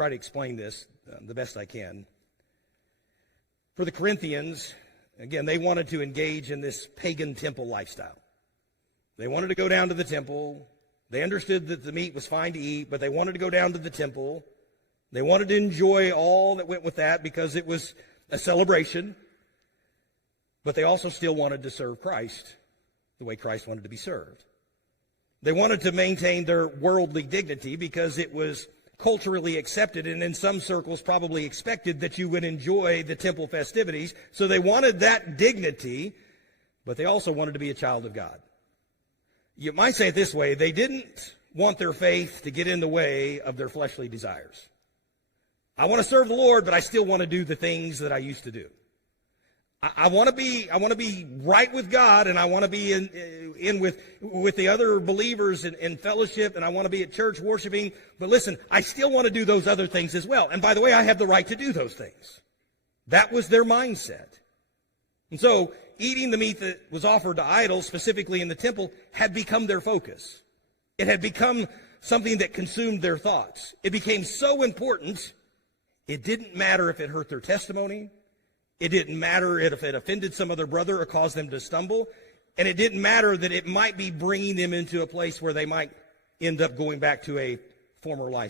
try to explain this the best I can. For the Corinthians, again, they wanted to engage in this pagan temple lifestyle. They wanted to go down to the temple. They understood that the meat was fine to eat, but they wanted to go down to the temple. They wanted to enjoy all that went with that because it was a celebration. But they also still wanted to serve Christ the way Christ wanted to be served. They wanted to maintain their worldly dignity because it was culturally accepted and in some circles probably expected that you would enjoy the temple festivities. So they wanted that dignity, but they also wanted to be a child of God. You might say it this way: they didn't want their faith to get in the way of their fleshly desires. I want to serve the Lord, but I still want to do the things that I used to do. I want to be right with God, and I want to be in with the other believers in fellowship, and I want to be at church worshiping. But listen, I still want to do those other things as well. And by the way, I have the right to do those things. That was their mindset. And so eating the meat that was offered to idols, specifically in the temple, had become their focus. It had become something that consumed their thoughts. It became so important, it didn't matter if it hurt their testimony. It didn't matter if it offended some other brother or caused them to stumble. And it didn't matter that it might be bringing them into a place where they might end up going back to a former lifestyle.